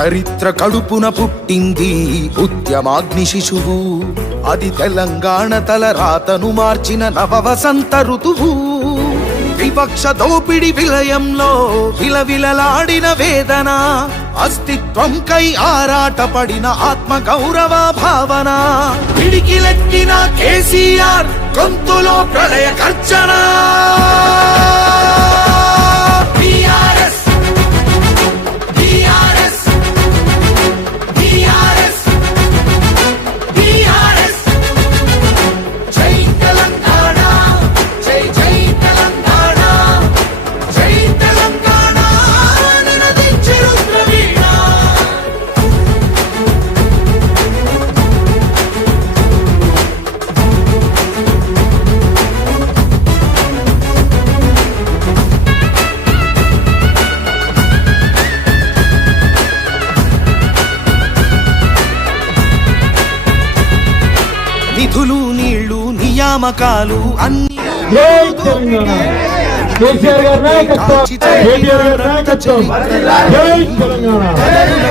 చరిత్ర కడుపున పుట్టింది ఉద్యమాగ్ని శిశువు, అది తెలంగాణ తల రాతను మార్చిన నవవసంత ఋతువు. వివక్ష దోపిడి విలయంలో విలవిలలాడిన వేదన, అస్తిత్వం కై ఆరాటపడిన ఆత్మ గౌరవ భావన. పిడికిలెత్తిన కేసీఆర్ గొంతులో ప్రళయ గర్జన. నిధులు నీళ్లు నియామకాలు అన్ని